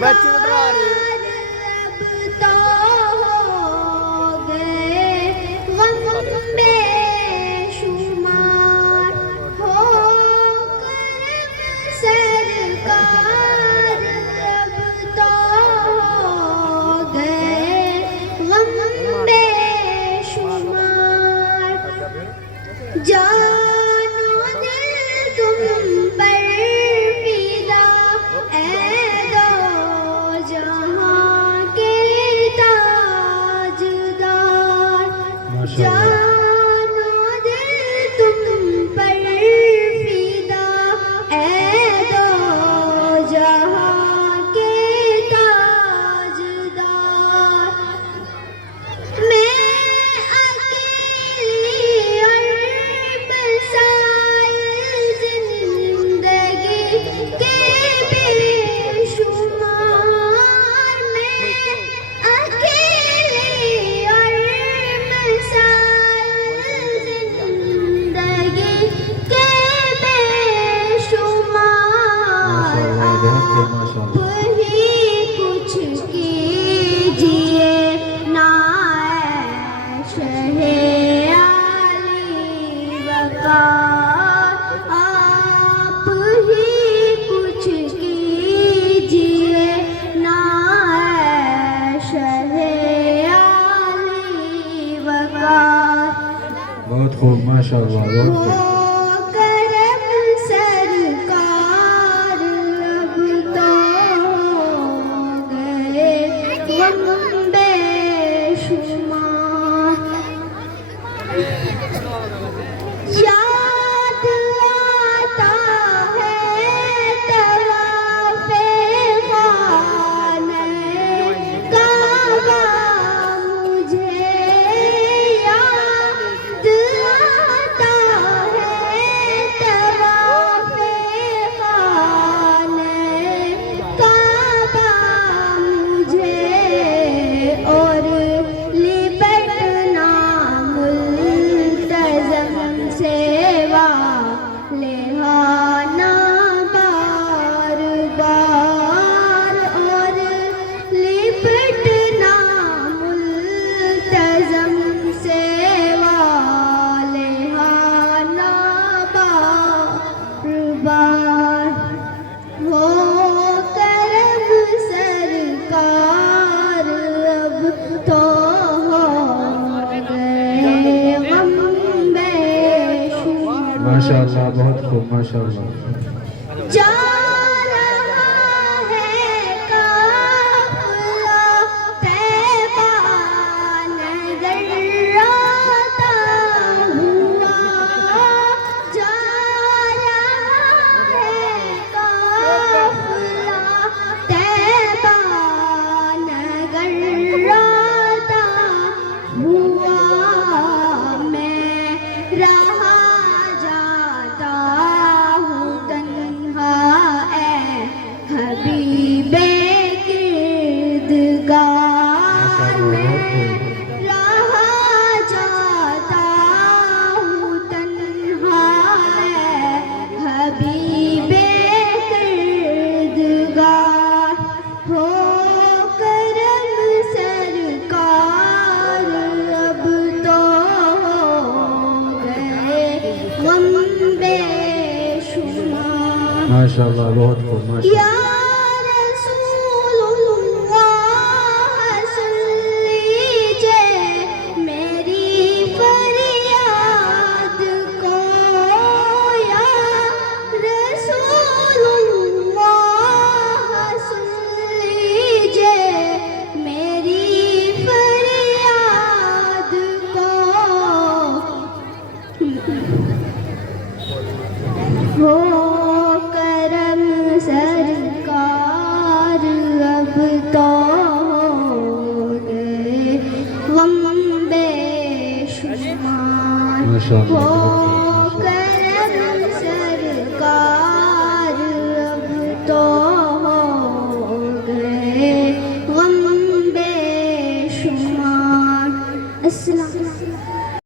बच्चे बिठा रहे अब तो हो गए गम बेशुमार हो करम सरकार अब तो हो गए गम बेशुमार जानो दिल तुम पर फिदा ऐ दो जहां के ताजदार जानो दिल तुम पर फिदा ऐ दो जहां के ताजदार मैं अकेली और बसाए जिंदगी के बेशुमार मैं अकेली और बसाए जिंदगी के बेशुमार आप ही कुछ कीजिए ना शहे आली वकार आप ही कुछ कीजिए ना शहे आली वकार बहुत खूब माशाअल्लाह बहुत खूब हो करम सरकार अब तो हो गए गम बेशुमार याद आता है तवाफ़े खाने काबा मुझे याद आता है तवाफ़े खाने काबा मुझे और लिपटना मुल्तज़म सेवा लेहाना बार बार और लिपटना मुल्तज़म सेवा लेहाना बार बार हो करम सरकार अब तो हो गए गम बेशुमार माशाअल्लाह बहुत खूब माशाअल्लाह जा रहा है काफ़िला तैबा नज़र आता हुआ जा रहा है काफ़िला तैबा नज़र आता हुआ मैं रहा जाता हूँ तन्हा ऐ हबीबे किरदगार मैं रहा जाता हूँ तन्हा ऐ हबीबे किरदगार हो करम सरकार अब तो हो गए गम बेशुमार माशाअल्लाह बहुत खूब या माशाअल्लाह रसूलुल्लाह सुन लीजिए मेरी फरियाद को या रसूलुल्लाह सुन लीजिए मेरी फरियाद को हो करम सरकार अब तो हो गए गम बेशुमार माशाअल्लाह हो